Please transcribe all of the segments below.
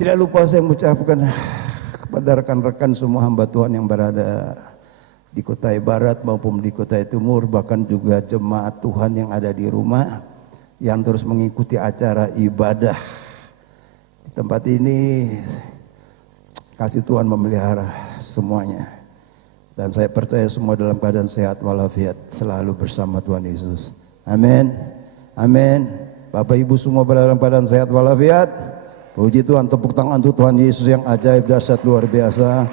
Tidak lupa saya mengucapkan kepada rekan-rekan semua hamba Tuhan yang berada di Kutai Barat maupun di Kutai Timur, bahkan juga jemaat Tuhan yang ada di rumah yang terus mengikuti acara ibadah di tempat ini. Kasih Tuhan memelihara semuanya, dan saya percaya semua dalam keadaan sehat walafiat selalu bersama Tuhan Yesus. Amin, amin. Bapak Ibu semua berada dalam keadaan sehat walafiat. Puji Tuhan, tepuk tangan untuk Tuhan Yesus yang ajaib, dahsyat, luar biasa.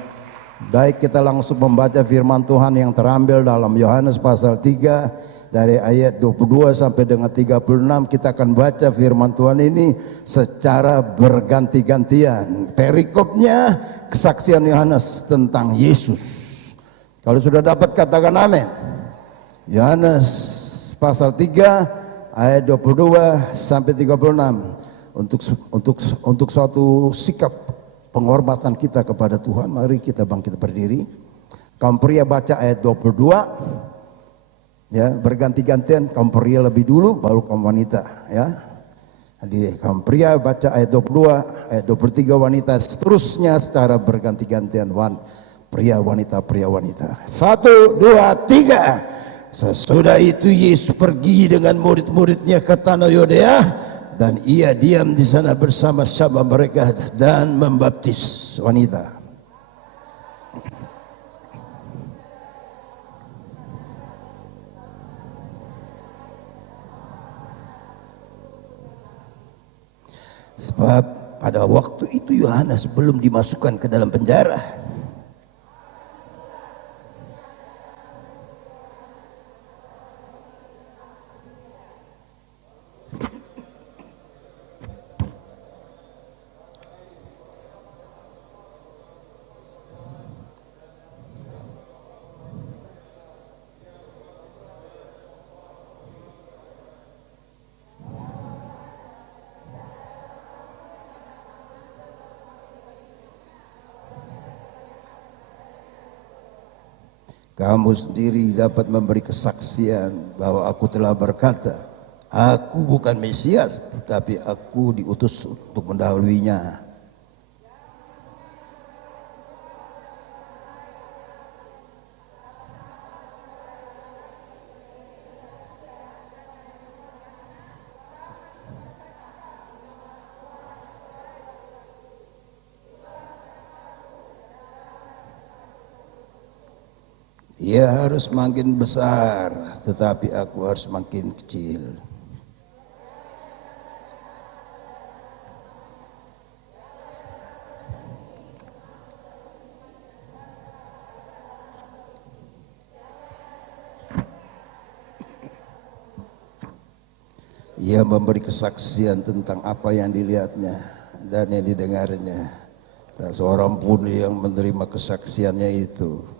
Baik, kita langsung membaca firman Tuhan yang terambil dalam Yohanes pasal 3 dari ayat 22 sampai dengan 36. Kita akan baca firman Tuhan ini secara berganti-gantian. Perikopnya kesaksian Yohanes tentang Yesus. Kalau sudah dapat katakan amin. Yohanes pasal 3 ayat 22 sampai 36. Untuk suatu sikap penghormatan kita kepada Tuhan, mari kita bangkit berdiri. Kaum pria baca ayat 22. Ya, berganti-gantian, kaum pria lebih dulu baru kaum wanita, ya. Jadi kaum pria baca ayat 22, ayat 23 wanita, seterusnya secara berganti-gantian, pria wanita, pria wanita. 1, 2, 3. Sesudah itu Yesus pergi dengan murid-muridnya ke tanah Yudea, dan ia diam di sana bersama-sama mereka dan membaptis wanita. Sebab pada waktu itu Yohanes belum dimasukkan ke dalam penjara. Kamu sendiri dapat memberi kesaksian bahwa aku telah berkata, aku bukan Mesias, tetapi aku diutus untuk mendahuluinya. Ia harus makin besar, tetapi aku harus makin kecil. Ia memberi kesaksian tentang apa yang dilihatnya dan yang didengarnya. Tak seorang pun yang menerima kesaksiannya itu.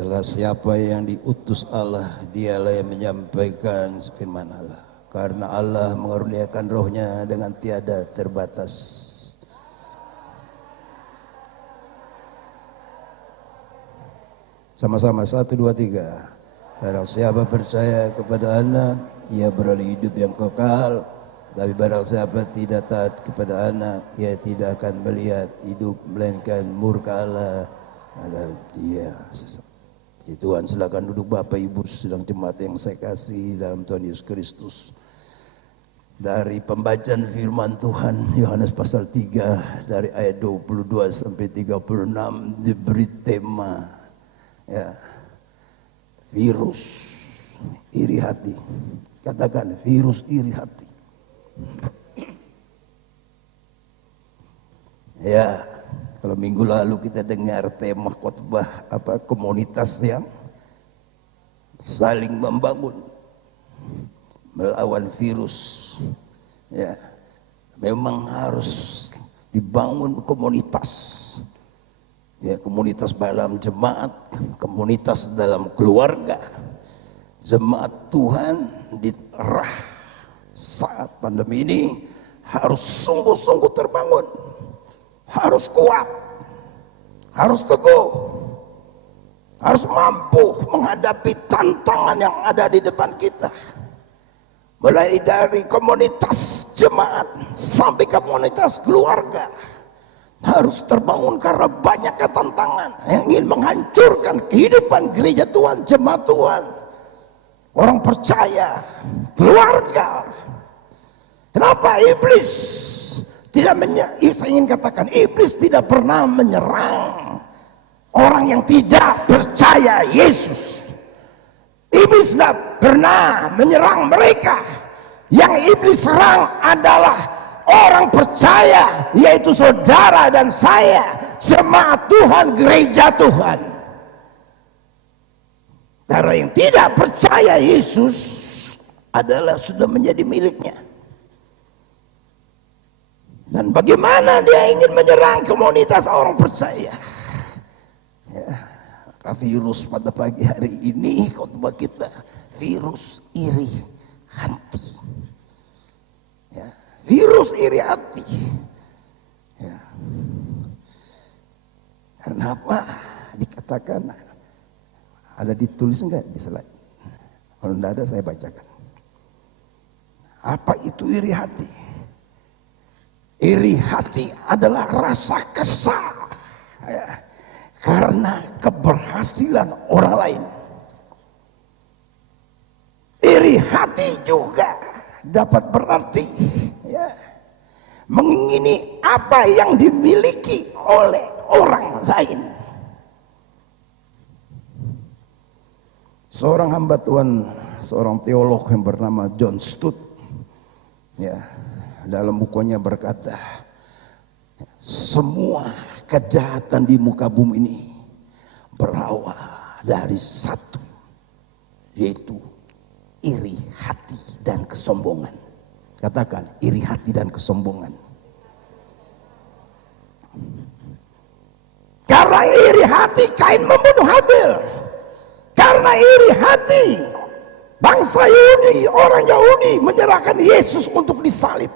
Setelah siapa yang diutus Allah, dialah yang menyampaikan firman Allah. Karena Allah mengaruniakan rohnya dengan tiada terbatas. Sama-sama, 1, 2, 3. Barang siapa percaya kepada Anak, ia beroleh hidup yang kekal. Tapi barang siapa tidak taat kepada Anak, ia tidak akan melihat hidup, melainkan murka Allah ada dia. Tuhan, silakan duduk Bapak Ibu sedang jemaat yang saya kasih dalam Tuhan Yesus Kristus. Dari pembacaan firman Tuhan Yohanes pasal 3 dari ayat 22 sampai 36 diberi tema, ya, virus iri hati. Katakan virus iri hati. Ya, kalau minggu lalu kita dengar tema khotbah komunitas yang saling membangun melawan virus. Ya, memang harus dibangun komunitas. Ya, komunitas dalam jemaat, komunitas dalam keluarga. Jemaat Tuhan di saat pandemi ini harus sungguh-sungguh terbangun. Harus kuat, harus teguh, harus mampu menghadapi tantangan yang ada di depan kita. mulai dari komunitas jemaat sampai ke komunitas keluarga, harus terbangun karena banyak tantangan yang ingin menghancurkan kehidupan gereja Tuhan, jemaat Tuhan, orang percaya, keluarga. Kenapa iblis tidak saya ingin katakan, iblis tidak pernah menyerang orang yang tidak percaya Yesus. Iblis tidak pernah menyerang mereka. Yang iblis serang adalah orang percaya, yaitu saudara dan saya, jemaat Tuhan, gereja Tuhan. Karena yang tidak percaya Yesus adalah sudah menjadi miliknya. Dan bagaimana dia ingin menyerang komunitas orang percaya? Ya, virus pada pagi hari ini khotbah kita, virus iri hati. Ya, virus iri hati. Ya. Karena apa? Dikatakan ada ditulis enggak di slide? Kalau tidak ada saya bacakan. Apa itu iri hati? Iri hati adalah rasa kesal ya, karena keberhasilan orang lain. Iri hati juga dapat berarti ya, mengingini apa yang dimiliki oleh orang lain. Seorang hamba Tuhan, seorang teolog yang bernama John Stott ya, dalam bukunya berkata, semua kejahatan di muka bumi ini berawal dari satu, yaitu iri hati dan kesombongan. Katakan, iri hati dan kesombongan. Karena iri hati Kain membunuh Habel. Karena iri hati bangsa Yahudi, orang Yahudi menyerahkan Yesus untuk disalib.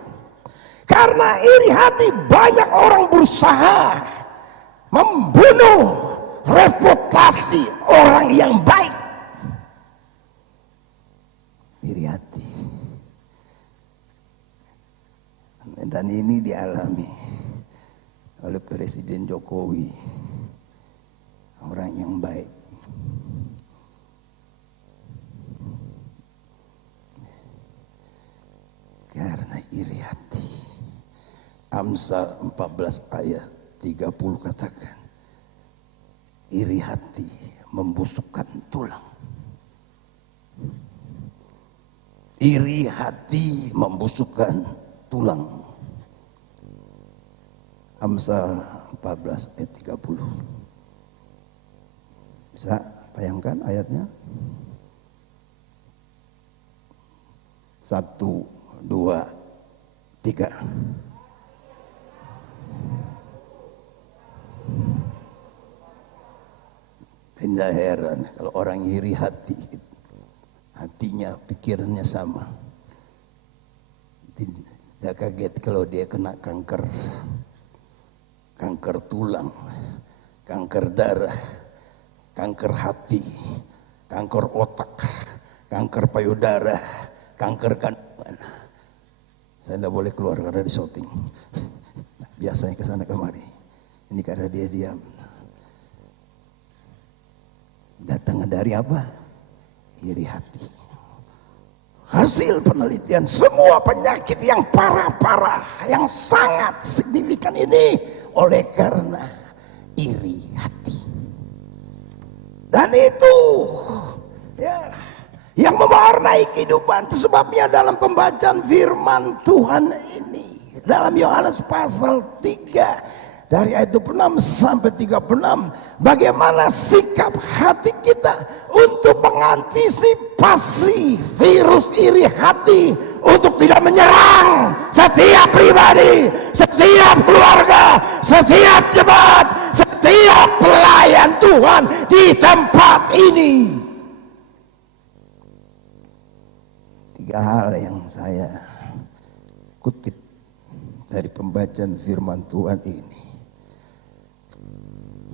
Karena iri hati banyak orang berusaha membunuh reputasi orang yang baik. Iri hati. Dan ini dialami oleh Presiden Jokowi, orang yang baik. Karena iri hati. Amsal 14 ayat 30 katakan, iri hati membusukkan tulang. Iri hati membusukkan tulang. Amsal 14 ayat 30. Bisa bayangkan ayatnya? 1, 2, 3. Tidak heran kalau orang iri hati, hatinya, pikirannya sama. Tidak kaget kalau dia kena kanker, kanker tulang, kanker darah, kanker hati, kanker otak, kanker payudara, kanker kandungan. Saya tidak boleh keluar karena di syuting. Biasanya ke sana kemari. Ini karena dia diam. Datang dari apa? Iri hati. Hasil penelitian, semua penyakit yang parah-parah, yang sangat signifikan ini oleh karena iri hati. Dan itu ya, yang mewarnai kehidupan. Itu sebabnya dalam pembacaan firman Tuhan ini, dalam Yohanes pasal 3 dari ayat 26 sampai 36, bagaimana sikap hati kita untuk mengantisipasi virus iri hati untuk tidak menyerang setiap pribadi, setiap keluarga, setiap jemaat, setiap pelayan Tuhan di tempat ini. 3 hal yang saya kutip dari pembacaan firman Tuhan ini.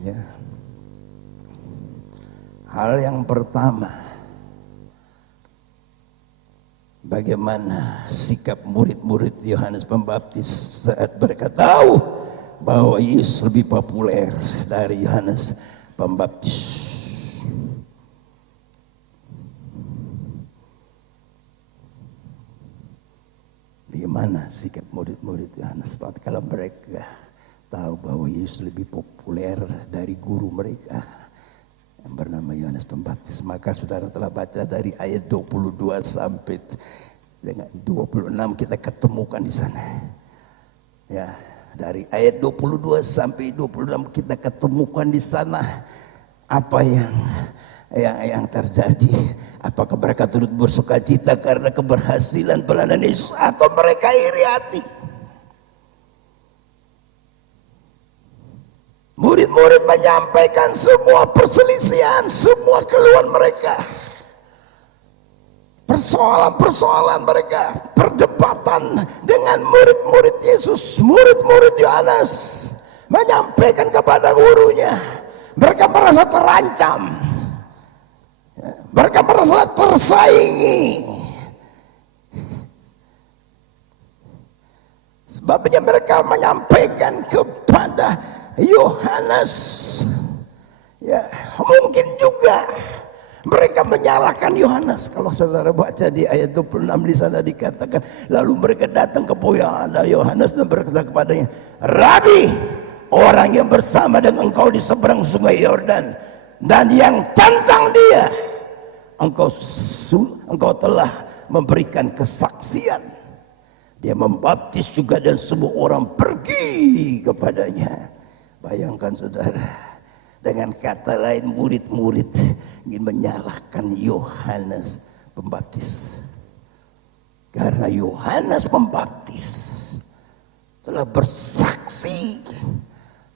Ya. Hal yang pertama, bagaimana sikap murid-murid Yohanes Pembaptis saat mereka tahu bahwa Yesus lebih populer dari Yohanes Pembaptis. Bagaimana sikap murid-murid Yohanes kalau mereka tahu bahwa Yesus lebih populer dari guru mereka yang bernama Yohanes Pembaptis? Maka saudara telah baca dari ayat 22 sampai dengan 26 kita ketemukan di sana. Ya, dari ayat 22 sampai 26 kita ketemukan di sana apa yang terjadi. Apakah mereka turut bersukacita karena keberhasilan pelayanan Yesus atau mereka iri hati? Murid-murid menyampaikan semua perselisihan, semua keluhan mereka, persoalan-persoalan mereka, perdebatan dengan murid-murid Yesus, murid-murid Yohanes menyampaikan kepada gurunya. Mereka merasa terancam, mereka merasa tersaingi. Sebabnya mereka menyampaikan kepada Yohanes, ya mungkin juga mereka menyalahkan Yohanes. Kalau saudara baca di ayat 26 di sana dikatakan, lalu mereka datang ke Yohanes dan berkata kepadanya, Rabi, orang yang bersama dengan engkau di seberang sungai Yordan dan yang tentang dia engkau telah memberikan kesaksian. Dia membaptis juga dan semua orang pergi kepadanya. Bayangkan saudara, dengan kata lain murid-murid ingin menyalahkan Yohanes Pembaptis. Karena Yohanes Pembaptis telah bersaksi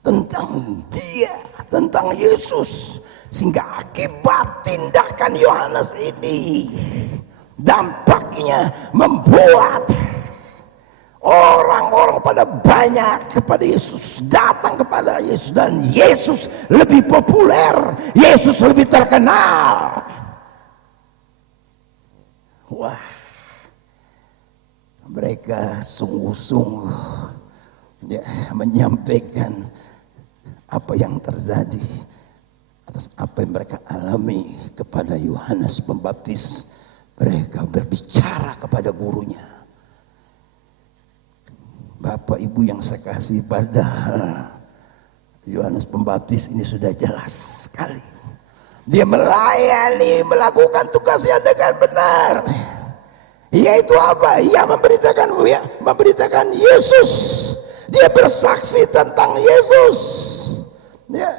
tentang dia, tentang Yesus. Sehingga akibat tindakan Yohanes ini dampaknya membuat orang-orang pada banyak kepada Yesus, datang kepada Yesus, dan Yesus lebih populer, Yesus lebih terkenal. Wah, mereka sungguh-sungguh ya, menyampaikan apa yang terjadi atas apa yang mereka alami kepada Yohanes Pembaptis. Mereka berbicara kepada gurunya. Bapak Ibu yang saya kasih, padahal Yohanes Pembaptis ini sudah jelas sekali. Dia melayani, melakukan tugasnya dengan benar. Yaitu apa? Ia memberitakan Yesus. Dia bersaksi tentang Yesus. Ya.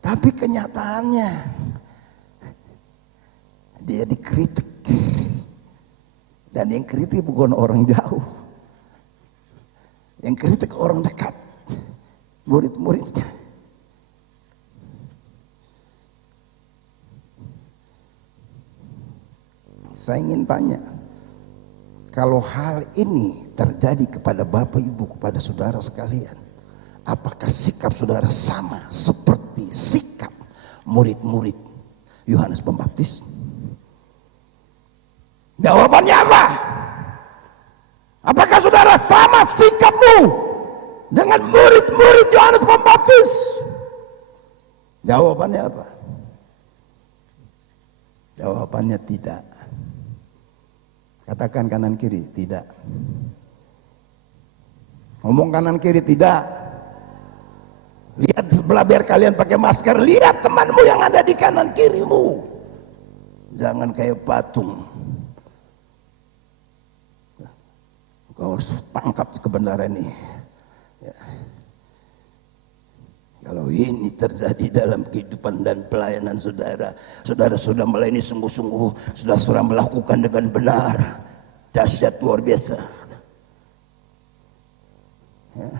Tapi kenyataannya dia dikritik. Dan yang kritik bukan orang jauh. Yang kritik orang dekat, murid-muridnya. Saya ingin tanya, kalau hal ini terjadi kepada Bapak Ibu, kepada saudara sekalian, apakah sikap saudara sama seperti sikap murid-murid Yohanes Pembaptis? Jawabannya apa? Apakah saudara sama sikapmu dengan murid-murid Yohanes Pembaptis? Jawabannya apa? Jawabannya tidak. Katakan kanan kiri, tidak. Ngomong kanan kiri, tidak. Lihat sebelah, biar kalian pakai masker. Lihat temanmu yang ada di kanan kirimu. Jangan kayak patung. Kau harus tangkap kebenaran ini. Ya. Kalau ini terjadi dalam kehidupan dan pelayanan saudara, saudara sudah melayani sungguh-sungguh, sudah melakukan dengan benar, dahsyat luar biasa. Ya.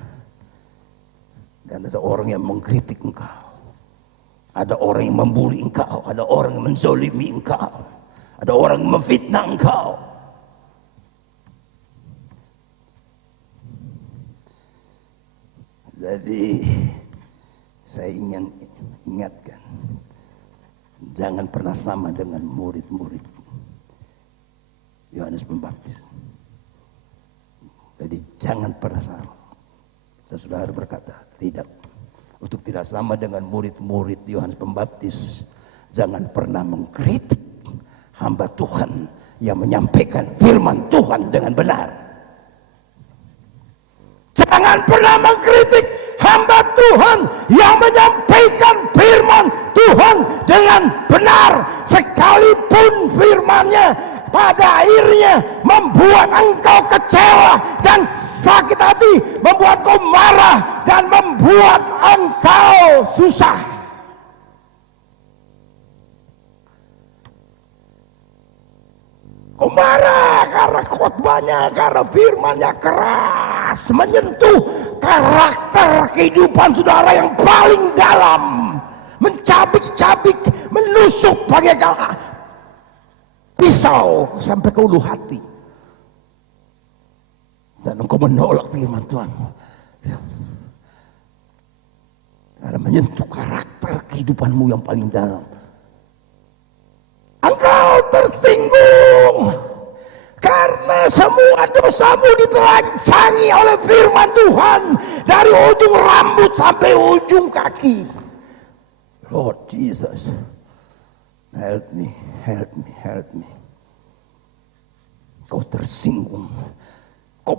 Dan ada orang yang mengkritik engkau, ada orang yang membuli engkau, ada orang yang menzolimi engkau, ada orang yang memfitnah engkau. Jadi saya ingin ingatkan, jangan pernah sama dengan murid-murid. Yohanes Pembaptis. Jadi jangan pernah sama. Saudara berkata, tidak. Untuk tidak sama dengan murid-murid Yohanes Pembaptis, jangan pernah mengkritik hamba Tuhan yang menyampaikan firman Tuhan dengan benar. Jangan pernah mengkritik hamba Tuhan yang menyampaikan firman Tuhan dengan benar, sekalipun firman-Nya pada akhirnya membuat engkau kecewa dan sakit hati, membuat engkau marah dan membuat engkau susah. Kau marah karena khotbahnya, karena firman-Nya keras, menyentuh karakter kehidupan saudara yang paling dalam, mencabik-cabik, menusuk bagaikan pisau sampai ke ulu hati, dan engkau menolak firman Tuhan karena menyentuh karakter kehidupanmu yang paling dalam. Engkau tersinggung karena semua dosamu ditelanjangi oleh firman Tuhan dari ujung rambut sampai ujung kaki. Lord Jesus, help me, help me, help me. Kau tersinggung. Kok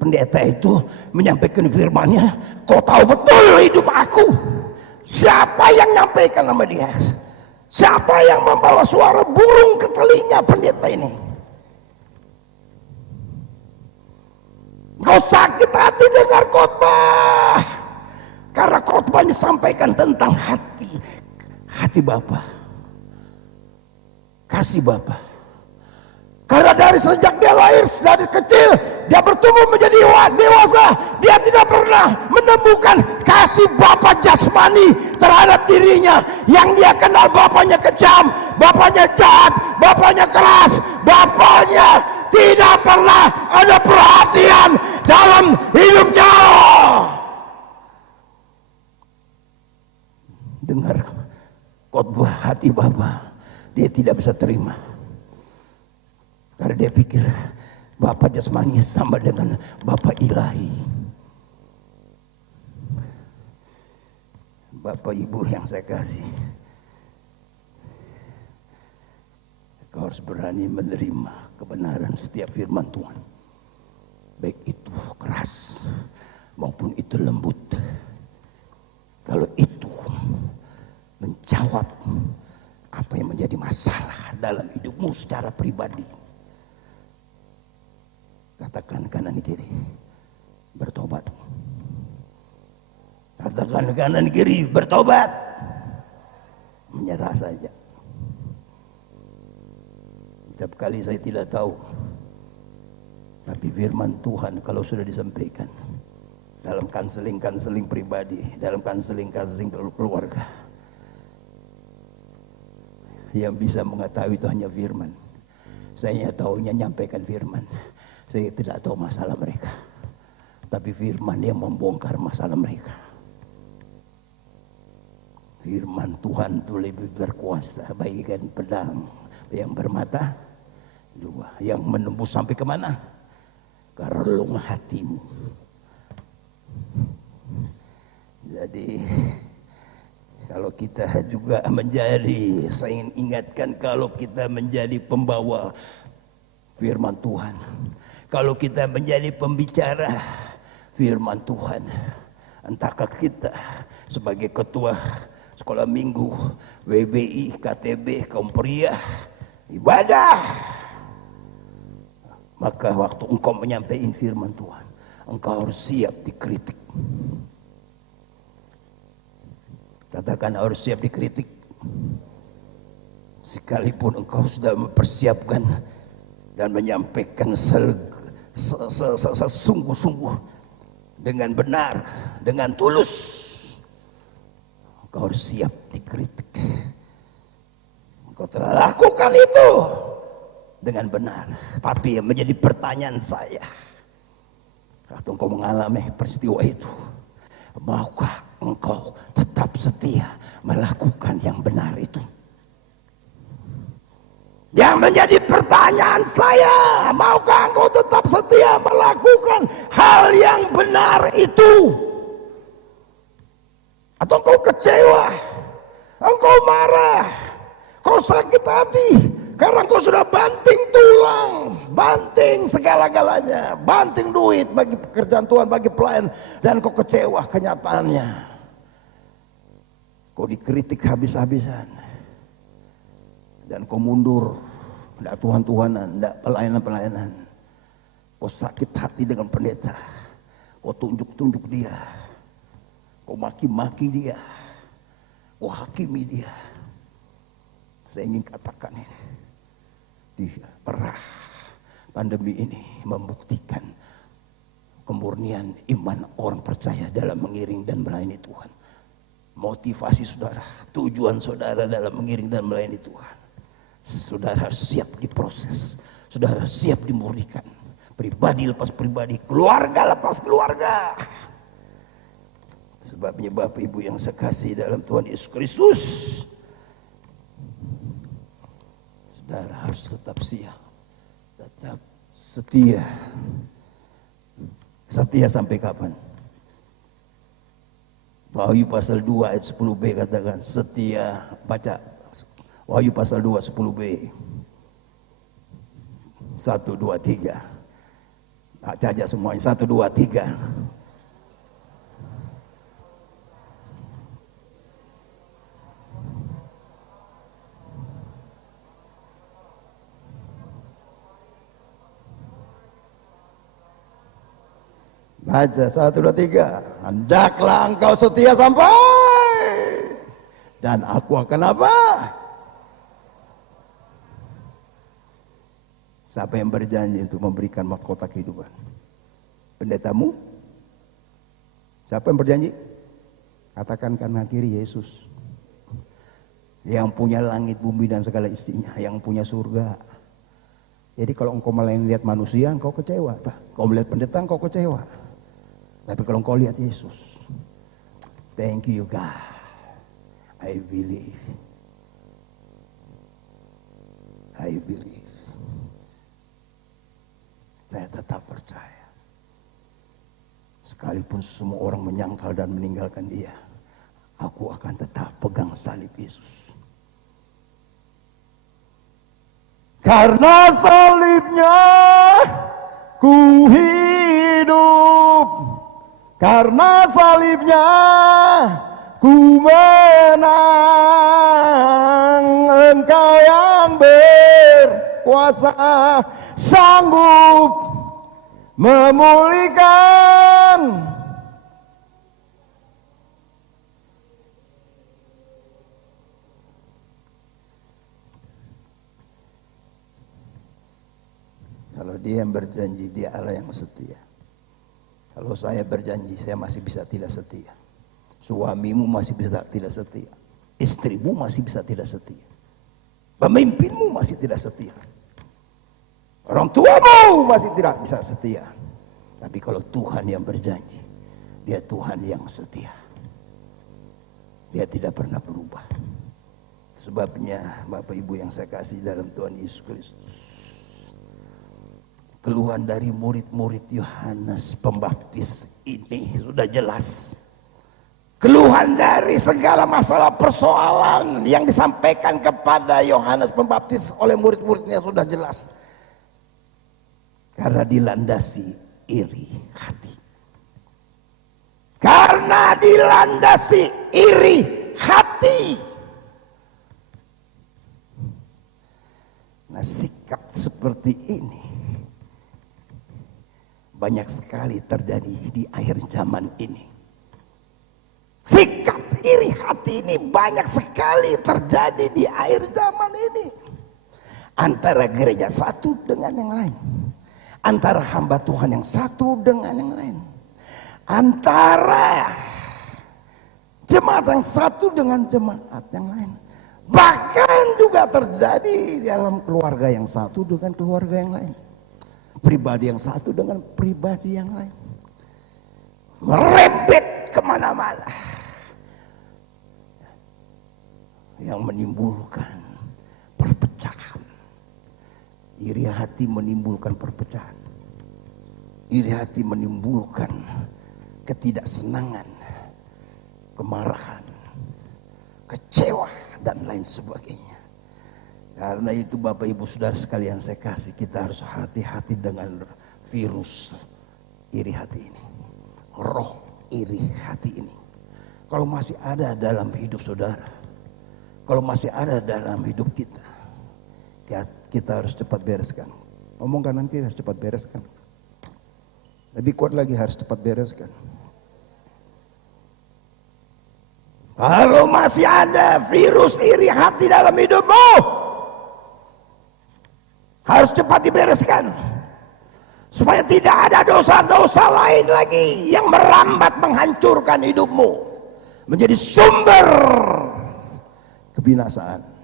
pendeta itu menyampaikan firman-Nya, kau tahu betul hidup aku. Siapa yang nyampaikan nama dia? Siapa yang membawa suara burung ke telinga pendeta ini? Kau sakit hati dengar khotbah karena khotbahnya sampaikan tentang hati Bapa, kasih Bapa. Karena dari sejak dia lahir, dari kecil dia bertumbuh menjadi dewasa, dia tidak pernah menemukan kasih Bapa jasmani terhadap dirinya. Yang dia kenal bapaknya kejam, bapaknya jahat, bapaknya keras, bapaknya tidak pernah ada perhatian dalam hidupnya. Dengar khotbah hati Bapa, dia tidak bisa terima. Karena dia pikir Bapa jasmani sama dengan Bapa ilahi. Bapak Ibu yang saya kasih, kau harus berani menerima kebenaran setiap firman Tuhan, baik itu keras maupun itu lembut. Kalau itu menjawab apa yang menjadi masalah dalam hidupmu secara pribadi, katakan kanan kiri, bertobat. Katakan kanan kiri, bertobat. Menyerah saja. Setiap kali saya tidak tahu, tapi firman Tuhan kalau sudah disampaikan dalam kanseling-kanseling pribadi, dalam kanseling-kanseling keluarga, yang bisa mengetahui itu hanya firman. Saya tahunya nyampaikan firman. Saya tidak tahu masalah mereka, tapi firman yang membongkar masalah mereka. Firman Tuhan itu lebih berkuasa bagaikan pedang yang bermata dua, yang menembus sampai kemana? Ke relung hatimu. Jadi kalau kita juga menjadi, saya ingin ingatkan, kalau kita menjadi pembawa firman Tuhan, kalau kita menjadi pembicara firman Tuhan, entahkah kita sebagai ketua sekolah minggu, WBI, KTB, kaum pria, ibadah, maka waktu engkau menyampaikan firman Tuhan, engkau harus siap dikritik. Katakan harus siap dikritik. Sekalipun engkau sudah mempersiapkan dan menyampaikan sesungguh-sungguh, dengan benar, dengan tulus, engkau harus siap dikritik. Engkau telah lakukan itu dengan benar. Tapi yang menjadi pertanyaan saya, waktu engkau mengalami peristiwa itu, maukah engkau tetap setia melakukan yang benar itu? Yang menjadi pertanyaan saya, maukah engkau tetap setia melakukan hal yang benar itu? Atau engkau kecewa, engkau marah, kau sakit hati karena engkau sudah banting tulang, banting segala-galanya, banting duit bagi pekerjaan Tuhan, bagi pelayan, dan kau kecewa kenyataannya. Kau dikritik habis-habisan, dan kau mundur, tidak Tuhan-Tuhanan, tidak pelayanan-pelayanan. Kau sakit hati dengan pendeta, kau tunjuk-tunjuk dia, kau maki-maki dia, kau hakimi dia. Saya ingin katakan ini, di perah pandemi ini membuktikan kemurnian iman orang percaya dalam mengiring dan melayani Tuhan. Motivasi saudara, tujuan saudara dalam mengiring dan melayani Tuhan. Saudara siap diproses, saudara siap dimurnikan. Pribadi lepas pribadi, keluarga lepas keluarga. Sebabnya Bapak Ibu yang saya kasih dalam Tuhan Yesus Kristus, saudara harus tetap siap, tetap setia. Setia sampai kapan? Wahyu pasal 2 ayat 10b katakan setia. Baca Wahyu pasal 2 10b. 1, 2, 3. Baca aja semuanya. 1, 2, 3. Baca 1, 2, 3. Hendaklah engkau setia sampai, dan aku akan apa? Siapa yang berjanji untuk memberikan mahkota kehidupan? Pendetamu? Siapa yang berjanji? Katakan kanan kiri Yesus. Yang punya langit, bumi dan segala isinya, yang punya surga. Jadi kalau engkau melihat manusia, engkau kecewa. Kau melihat pendeta, engkau kecewa. Tapi kalau engkau lihat Yesus, thank you God, I believe. Saya tetap percaya. Sekalipun semua orang menyangkal dan meninggalkan dia, aku akan tetap pegang salib Yesus. Karena salibnya ku hidup, karena salibnya ku menang. Engkau yang berkuasa, sanggup memulihkan. Kalau dia yang berjanji, dia Allah yang setia. Kalau saya berjanji, saya masih bisa tidak setia. Suamimu masih bisa tidak setia. Istrimu masih bisa tidak setia. Pemimpinmu masih tidak setia. Orang tuamu masih tidak bisa setia. Tapi kalau Tuhan yang berjanji, dia Tuhan yang setia. Dia tidak pernah berubah. Sebabnya Bapak Ibu yang saya kasih dalam Tuhan Yesus Kristus, keluhan dari murid-murid Yohanes Pembaptis ini sudah jelas. Keluhan dari segala masalah persoalan yang disampaikan kepada Yohanes Pembaptis oleh murid-muridnya sudah jelas. Karena dilandasi iri hati. Karena dilandasi iri hati. Nah, sikap seperti ini banyak sekali terjadi di akhir zaman ini. Sikap iri hati ini banyak sekali terjadi di akhir zaman ini. Antara gereja satu dengan yang lain. Antara hamba Tuhan yang satu dengan yang lain. Antara jemaat yang satu dengan jemaat yang lain. Bahkan juga terjadi dalam keluarga yang satu dengan keluarga yang lain. Pribadi yang satu dengan pribadi yang lain. Merembet kemana-mana. Yang menimbulkan perpecahan. Iri hati menimbulkan perpecahan. Iri hati menimbulkan ketidaksenangan, kemarahan, kecewa, dan lain sebagainya. Karena itu Bapak Ibu Saudara sekalian saya kasih, kita harus hati-hati dengan virus iri hati ini. Roh iri hati ini. Kalau masih ada dalam hidup saudara, kalau masih ada dalam hidup kita harus cepat bereskan. Ngomong kanan kiri harus cepat bereskan. Lebih kuat lagi, harus cepat bereskan. Kalau masih ada virus iri hati dalam hidupmu, harus cepat dibereskan. Supaya tidak ada dosa-dosa lain lagi yang merambat menghancurkan hidupmu, menjadi sumber kebinasaan.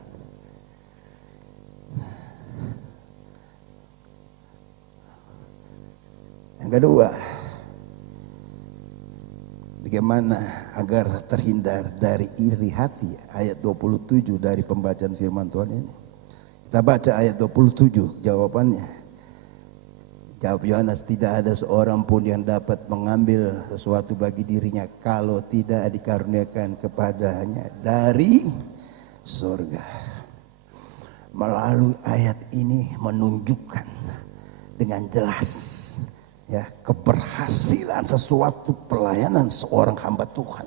Yang kedua, bagaimana agar terhindar dari iri hati? Ayat 27 dari pembacaan firman Tuhan ini. Kita baca ayat 27 jawabannya. Jawab Yohanes, tidak ada seorang pun yang dapat mengambil sesuatu bagi dirinya kalau tidak dikaruniakan kepadanya dari surga. Melalui ayat ini menunjukkan dengan jelas ya, keberhasilan sesuatu pelayanan seorang hamba Tuhan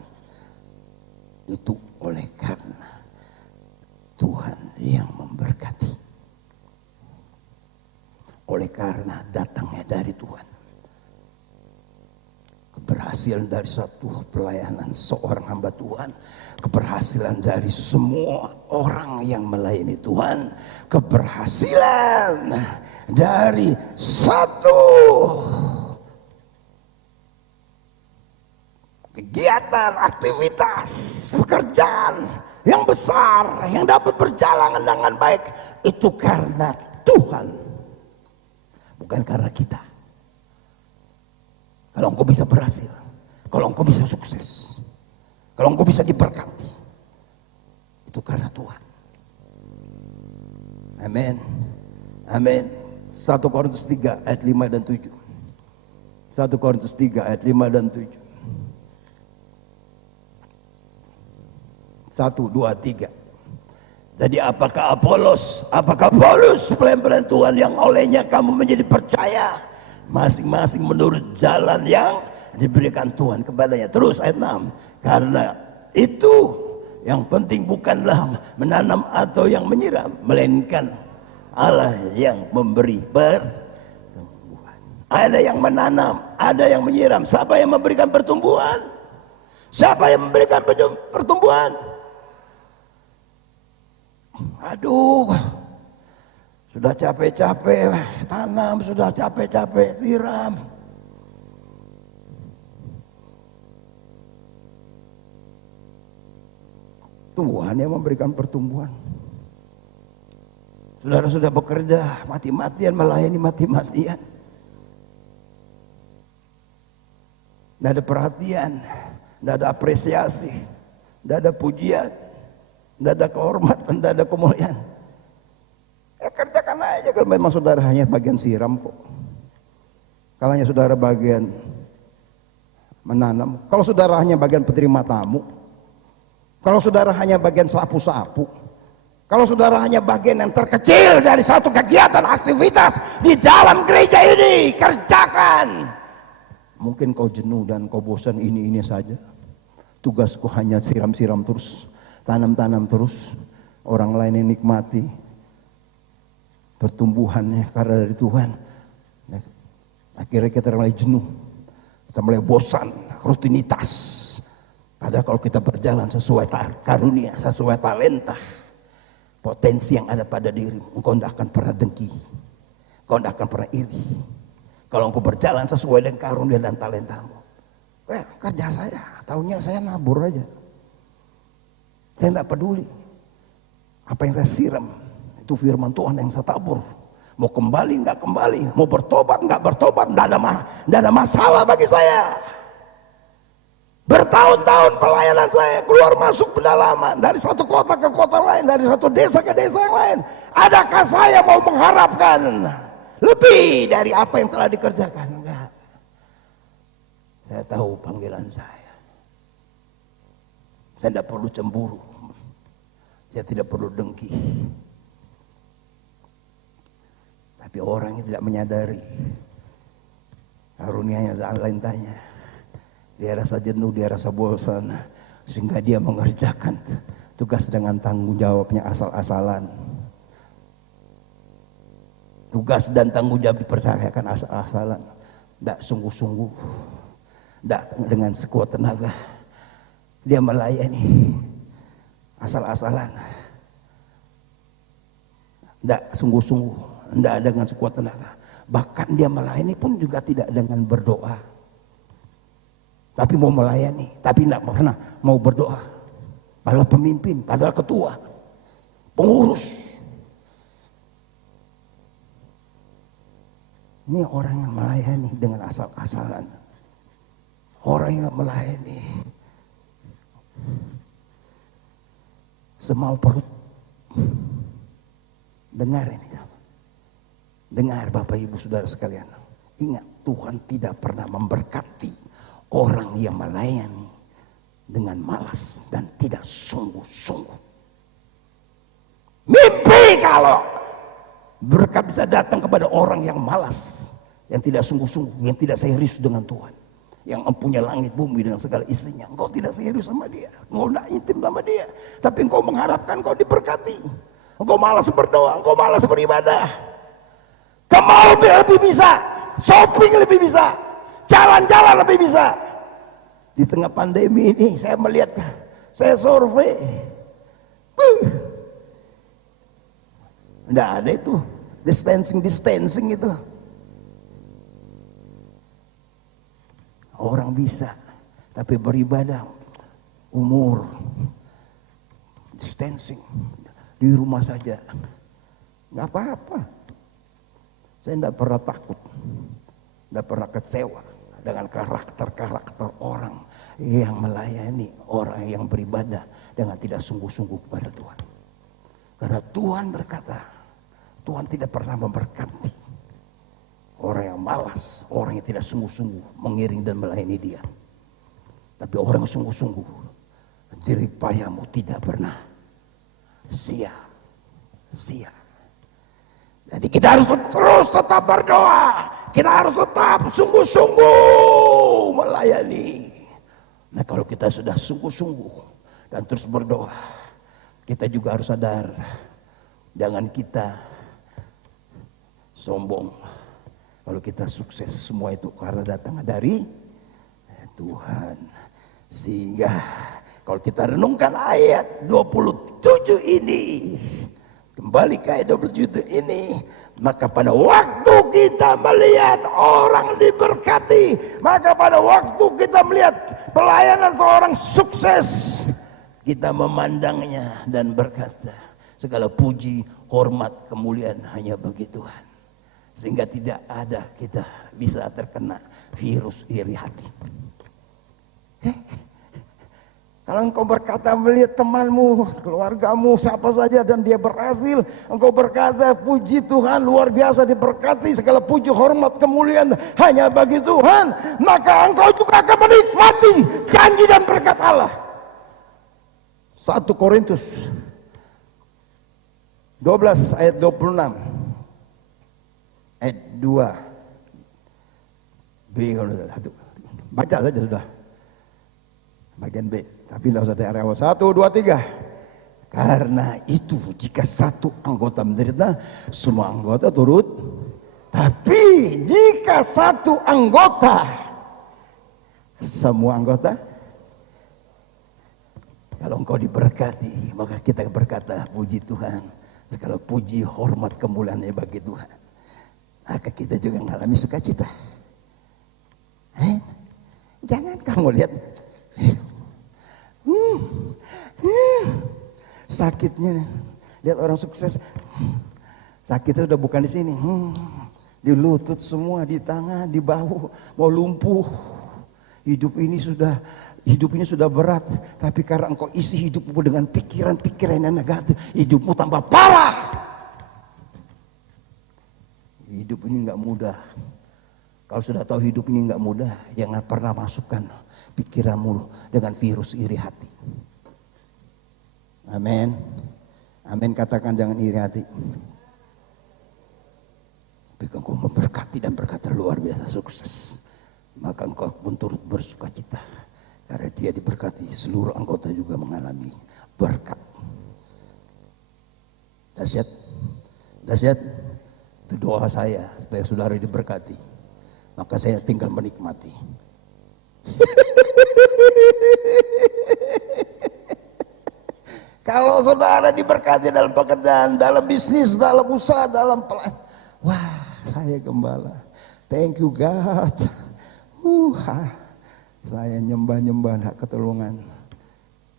itu oleh karena Tuhan yang memberkati, oleh karena datangnya dari Tuhan. Keberhasilan dari satu pelayanan seorang hamba Tuhan, keberhasilan dari semua orang yang melayani Tuhan, keberhasilan dari satu kegiatan, aktivitas, pekerjaan yang besar yang dapat berjalan dengan baik itu karena Tuhan, bukan karena kita. Kalau engkau bisa berhasil, kalau engkau bisa sukses, kalau engkau bisa diberkati, itu karena Tuhan. Amin. Amin. 1 Korintus 3 ayat 5 dan 7. 1 Korintus 3 ayat 5 dan 7. 1, 2, 3. Jadi apakah Paulus pelayan Tuhan yang olehnya kamu menjadi percaya, masing-masing menurut jalan yang diberikan Tuhan kepadanya. Terus ayat 6. Karena itu yang penting bukanlah menanam atau yang menyiram, melainkan Allah yang memberi pertumbuhan. Ada yang menanam, ada yang menyiram. Siapa yang memberikan pertumbuhan? Siapa yang memberikan pertumbuhan? Aduh, sudah capek-capek tanam, sudah capek-capek siram. Tuhan yang memberikan pertumbuhan. Saudara sudah bekerja mati-matian, melayani mati-matian. Tidak ada perhatian, tidak ada apresiasi, tidak ada pujian, tidak ada kehormatan, tidak ada kemuliaan. Kerjakan aja kalau memang saudara hanya bagian siram kok. Kalau hanya saudara bagian menanam, kalau saudara hanya bagian penerima tamu, kalau saudara hanya bagian sapu-sapu, kalau saudara hanya bagian yang terkecil dari satu kegiatan aktivitas di dalam gereja ini, kerjakan. Mungkin kau jenuh dan kau bosan ini saja. Tugasku hanya siram-siram terus, tanam-tanam terus. Orang lain yang nikmati pertumbuhannya karena dari Tuhan. Akhirnya kita mulai jenuh, kita mulai bosan, rutinitas. Padahal kalau kita berjalan sesuai karunia, sesuai talenta, potensi yang ada pada dirimu, engkau tidak akan pernah dengki, engkau tidak akan pernah iri. Kalau engkau berjalan sesuai dengan karunia dan talentamu, kerja saya, tahunya saya nabur aja. Saya tidak peduli apa yang saya siram, itu firman Tuhan yang saya tabur. Mau kembali nggak kembali, mau bertobat nggak bertobat, nggak ada masalah bagi saya. Bertahun-tahun pelayanan saya, keluar masuk pedalaman, dari satu kota ke kota lain, dari satu desa ke desa yang lain. Adakah saya mau mengharapkan lebih dari apa yang telah dikerjakan? Enggak. Saya tahu panggilan saya. Saya tidak perlu cemburu. Saya tidak perlu dengki. Tapi orang yang tidak menyadari karunia-Nya lain tanya. Dia rasa jenuh, dia rasa bosan, sehingga dia mengerjakan tugas dengan tanggung jawabnya asal-asalan. Tugas dan tanggung jawab dipercayakan asal-asalan, tidak sungguh-sungguh, tidak dengan sekuat tenaga. Dia melayani asal-asalan, tidak sungguh-sungguh, tidak dengan sekuat tenaga. Bahkan dia melayani pun juga tidak dengan berdoa. Tapi mau melayani, tapi tidak pernah mau berdoa. Padahal pemimpin, padahal ketua, pengurus. Ini orang yang melayani dengan asal-asalan. Orang yang melayani semau perut. Dengar ini. Dengar Bapak Ibu Saudara sekalian. Ingat, Tuhan tidak pernah memberkati orang yang melayani dengan malas dan tidak sungguh-sungguh. Mimpi kalau berkat bisa datang kepada orang yang malas, yang tidak sungguh-sungguh, yang tidak serius dengan Tuhan, yang mempunyai langit bumi dengan segala isinya. Engkau tidak serius sama dia, engkau tidak intim sama dia, tapi engkau mengharapkan engkau diberkati. Engkau malas berdoa, engkau malas beribadah. Kau mau lebih bisa, shopping lebih bisa, jalan-jalan lebih bisa. Di tengah pandemi ini saya melihat, saya survei, tidak ada itu distancing itu. Orang bisa, tapi beribadah umur distancing di rumah saja, nggak apa-apa. Saya tidak pernah takut, tidak pernah kecewa dengan karakter-karakter orang yang melayani, orang yang beribadah dengan tidak sungguh-sungguh kepada Tuhan. Karena Tuhan berkata, Tuhan tidak pernah memberkati orang yang malas, orang yang tidak sungguh-sungguh mengiring dan melayani Dia. Tapi orang yang sungguh-sungguh, jerih payahmu tidak pernah sia-sia. Jadi kita harus terus tetap berdoa, kita harus tetap sungguh-sungguh melayani. Nah, kalau kita sudah sungguh-sungguh dan terus berdoa, kita juga harus sadar, jangan kita sombong. Kalau kita sukses, semua itu karena datang dari Tuhan. Sehingga kalau kita renungkan ayat 27 ini, kembali ke ayat 27 ini, maka pada waktu kita melihat orang diberkati, maka pada waktu kita melihat pelayanan seorang sukses, kita memandangnya dan berkata, segala puji, hormat, kemuliaan hanya bagi Tuhan. Sehingga tidak ada kita bisa terkena virus iri hati. Kalau engkau berkata melihat temanmu, keluargamu, siapa saja dan dia berhasil, engkau berkata puji Tuhan luar biasa diberkati, segala puji hormat kemuliaan hanya bagi Tuhan, maka engkau juga akan menikmati janji dan berkat Allah. 1 Korintus 12 ayat 26 ayat 2 B, baca saja sudah bagian B, tapi tidak usah dari awal. 1, 2, 3. Karena itu jika satu anggota menderita, semua anggota turut. Tapi jika satu anggota, semua anggota. Kalau engkau diberkati, maka kita berkata puji Tuhan, segala puji hormat kemuliaannya bagi Tuhan. Maka kita juga mengalami sukacita. Jangan kamu lihat sakitnya, lihat orang sukses, sakitnya sudah bukan di sini, di lutut semua, di tangan, di bahu, mau lumpuh. Hidup ini sudah Hidup ini sudah berat, tapi karena engkau isi hidupmu dengan pikiran-pikiran yang negatif, hidupmu tambah parah. Hidup ini nggak mudah. Kalau sudah tahu hidup ini nggak mudah, jangan pernah masukkan pikiranmu dengan virus iri hati. Amin. Amin, katakan jangan iri hati. Tapi engkau memberkati dan berkata luar biasa sukses, maka engkau pun turut bersuka cita. Karena dia diberkati, seluruh anggota juga mengalami berkat. Dahsyat, dahsyat. Itu doa saya supaya saudara diberkati. Maka saya tinggal menikmati. Kalau saudara diberkati dalam pekerjaan, dalam bisnis, dalam usaha, dalam pelayanan, wah, saya gembala. Thank you God. Saya nyembah-nyembah hak ketulungan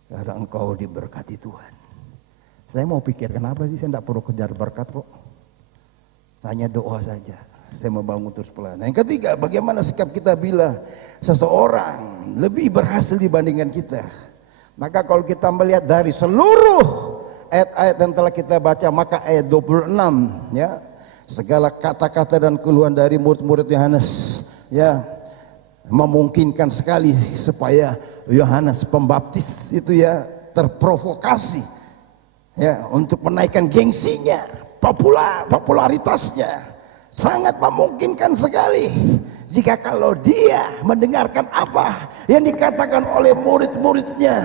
karena engkau diberkati Tuhan. Saya mau pikir kenapa sih saya tidak perlu kejar berkat kok. Hanya doa saja. Saya membangun terus pelayanan. Yang ketiga, bagaimana sikap kita bila seseorang lebih berhasil dibandingkan kita. Maka kalau kita melihat dari seluruh ayat-ayat yang telah kita baca, maka ayat 26 ya, segala kata-kata dan keluhan dari murid-murid Yohanes ya, memungkinkan sekali supaya Yohanes Pembaptis itu ya terprovokasi ya untuk menaikkan gengsinya, popularitasnya. Sangat memungkinkan sekali jika kalau dia mendengarkan apa yang dikatakan oleh murid-muridnya.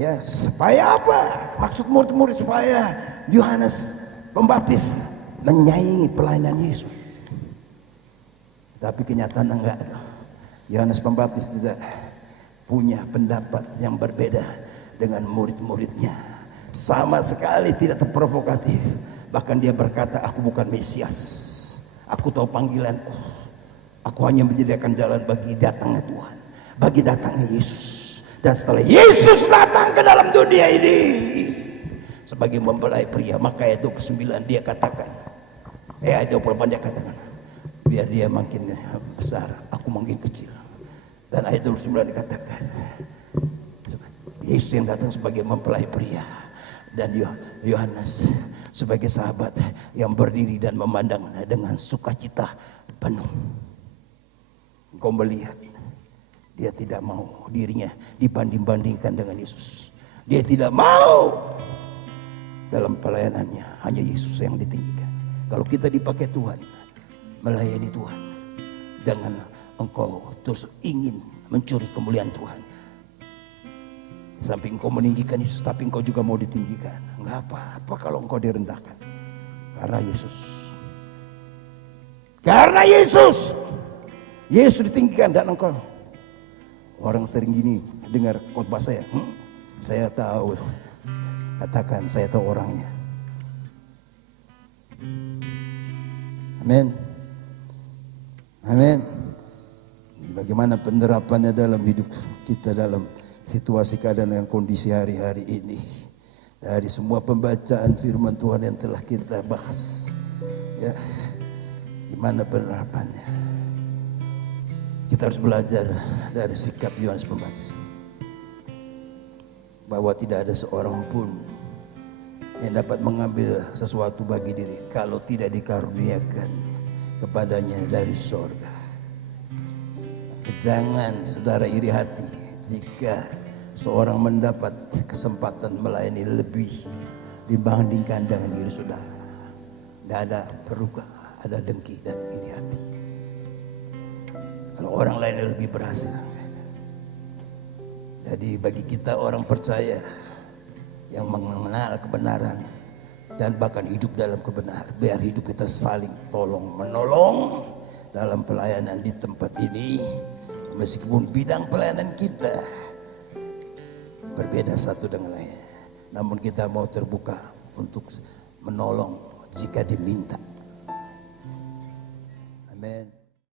Ya, supaya apa? Maksud murid-murid supaya Yohanes Pembaptis menyaingi pelayanan Yesus. Tapi kenyataan enggak. Yohanes Pembaptis tidak punya pendapat yang berbeda dengan murid-muridnya. Sama sekali tidak terprovokatif. Bahkan dia berkata, aku bukan Mesias. Aku tahu panggilanku. Aku hanya menyediakan jalan bagi datangnya Tuhan, bagi datangnya Yesus. Dan setelah Yesus datang ke dalam dunia ini sebagai mempelai pria, maka ayat 29 dia katakan, ayat 28 dia katakan, biar dia makin besar, aku makin kecil. Dan ayat 29 dikatakan, Yesus yang datang sebagai mempelai pria, dan Yohanes sebagai sahabat yang berdiri dan memandang dengan sukacita penuh. Engkau melihat, dia tidak mau dirinya dibanding-bandingkan dengan Yesus. Dia tidak mau dalam pelayanannya hanya Yesus yang ditinggikan. Kalau kita dipakai Tuhan, melayani Tuhan, jangan engkau terus ingin mencuri kemuliaan Tuhan. Sampai engkau meninggikan Yesus, tapi engkau juga mau ditinggikan. Enggak apa-apa kalau engkau direndahkan. Karena Yesus. Karena Yesus. Yesus ditinggikan dan engkau. Orang sering gini dengar khotbah saya. Saya tahu. Katakan saya tahu orangnya. Amin. Amin. Bagaimana penerapannya dalam hidup kita dalam situasi keadaan dan kondisi hari-hari ini. Dari semua pembacaan firman Tuhan yang telah kita bahas, ya, gimana penerapannya? Kita harus belajar dari sikap Yohanes Pembaptis, bahwa tidak ada seorang pun yang dapat mengambil sesuatu bagi diri kalau tidak dikaruniakan kepadanya dari sorga. Jangan saudara iri hati jika seorang mendapat kesempatan melayani lebih dibandingkan dengan diri saudara. Tidak ada peruga, ada dengki dan iri hati. Kalau orang lain lebih berhasil. Jadi bagi kita orang percaya yang mengenal kebenaran dan bahkan hidup dalam kebenaran, biar hidup kita saling tolong menolong dalam pelayanan di tempat ini. Meskipun bidang pelayanan kita berbeda satu dengan lain, namun kita mau terbuka untuk menolong jika diminta. Amin.